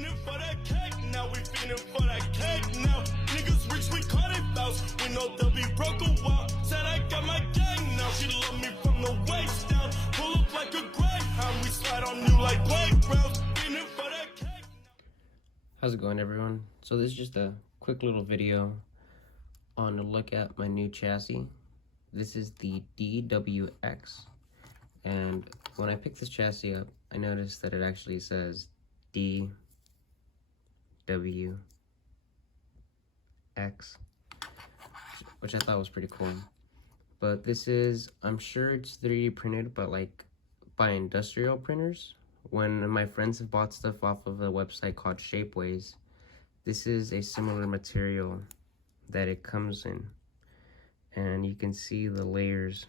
Fiending for that cake now, we fiending for that cake now. Niggas rich, we call it bounce. We know they'll be broke a while. Said I got my gang now. She love me from the waist down. Pull up like a greyhound. We slide on you like playgrounds. Fiending for that cake. How's it going, everyone? So this is just a quick little video on a look at my new chassis. This is the DWX, and when I picked this chassis up, I noticed that it actually says DWX, which I thought was pretty cool. But this is, I'm sure it's 3D printed, but like by industrial printers. When my friends have bought stuff off of a website called Shapeways, this is a similar material that it comes in, and you can see the layers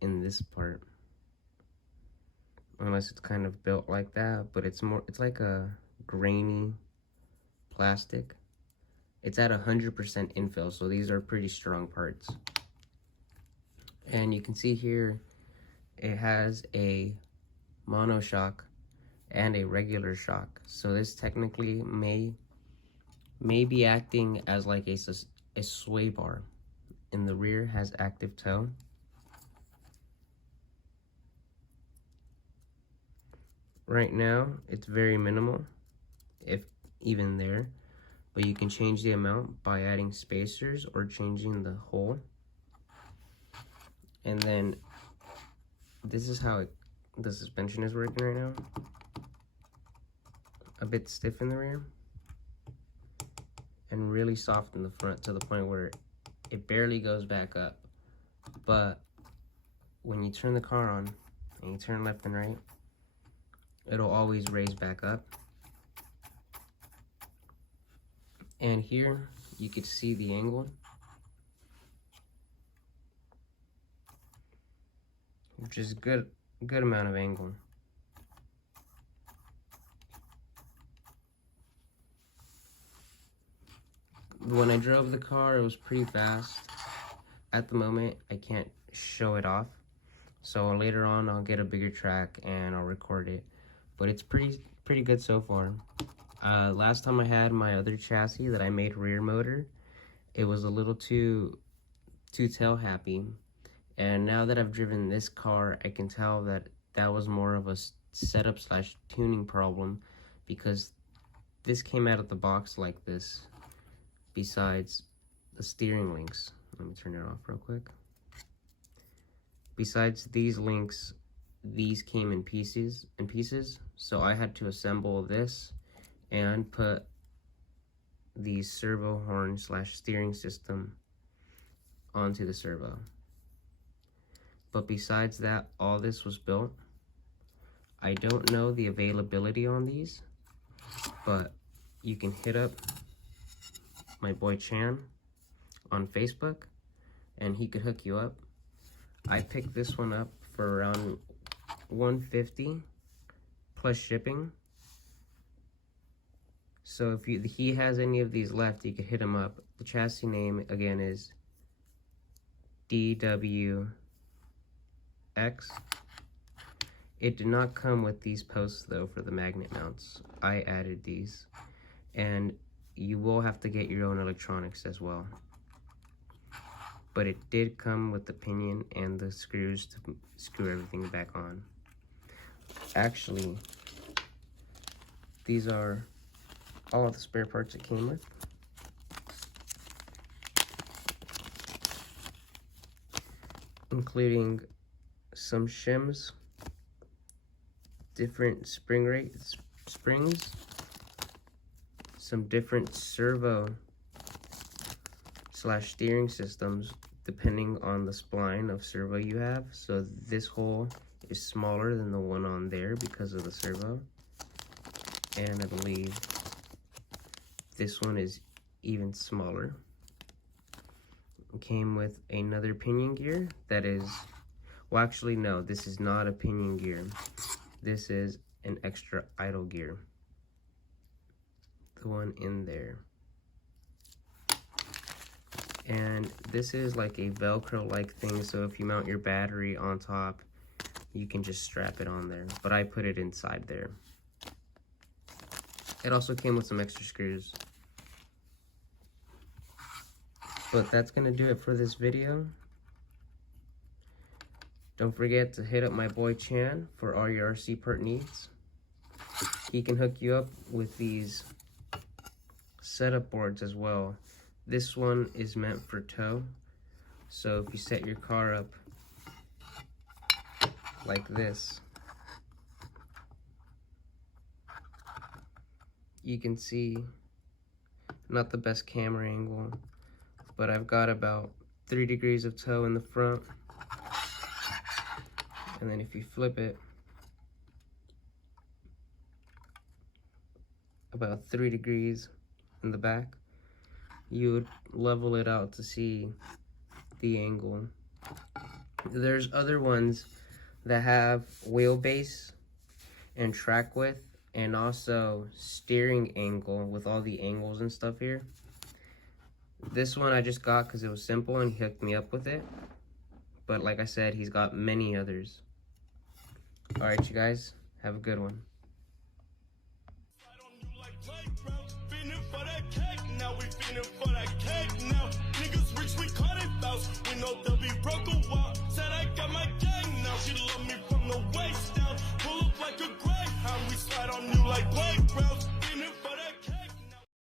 in this part, unless it's kind of built like that, but it's like a grainy plastic. It's at 100% infill, so these are pretty strong parts. And you can see here it has a monoshock and a regular shock, so this technically may be acting as like a sway bar. In the rear has active tow. Right now it's very minimal, if even there, but you can change the amount by adding spacers or changing the hole. And then this is how the suspension is working right now. A bit stiff in the rear and really soft in the front, to the point where it barely goes back up. But when you turn the car on and you turn left and right, it'll always raise back up. And here you could see the angle, which is good amount of angle. When I drove the car, it was pretty fast. At the moment, I can't show it off, so later on I'll get a bigger track and I'll record it. But it's pretty good so far. Last time I had my other chassis that I made rear motor, it was a little too tail happy. And now that I've driven this car, I can tell that that was more of a setup / tuning problem, because this came out of the box like this, besides the steering links. Let me turn it off real quick. Besides these links, these came in pieces, so I had to assemble this and put the servo horn / steering system onto the servo. But besides that, all this was built. I don't know the availability on these, but you can hit up my boy Chan on Facebook and he could hook you up. I picked this one up for around $150 plus shipping. So if he has any of these left, you could hit him up. The chassis name again is DWX. It did not come with these posts though for the magnet mounts. I added these, and you will have to get your own electronics as well. But it did come with the pinion and the screws to screw everything back on. Actually, these are all of the spare parts it came with. Including some shims, different springs, some different servo / steering systems depending on the spline of servo you have. So this hole is smaller than the one on there because of the servo, and I believe this one is even smaller. It came with another pinion gear that is, well actually no, this is not a pinion gear. This is an extra idle gear. The one in there. And this is like a Velcro like thing, so if you mount your battery on top, you can just strap it on there. But I put it inside there. It also came with some extra screws. But that's gonna do it for this video. Don't forget to hit up my boy Chan for all your RC part needs. He can hook you up with these setup boards as well. This one is meant for tow. So if you set your car up like this, you can see, not the best camera angle, but I've got about 3 degrees of tow in the front. And then if you flip it, about 3 degrees in the back, you would level it out to see the angle. There's other ones that have wheelbase and track width and also steering angle with all the angles and stuff here. This one I just got because it was simple and he hooked me up with it. But like I said, he's got many others. Alright, you guys, have a good one. Now we feeling for that cake now. Niggas rich, we call it bounce. We know they'll be broke a while.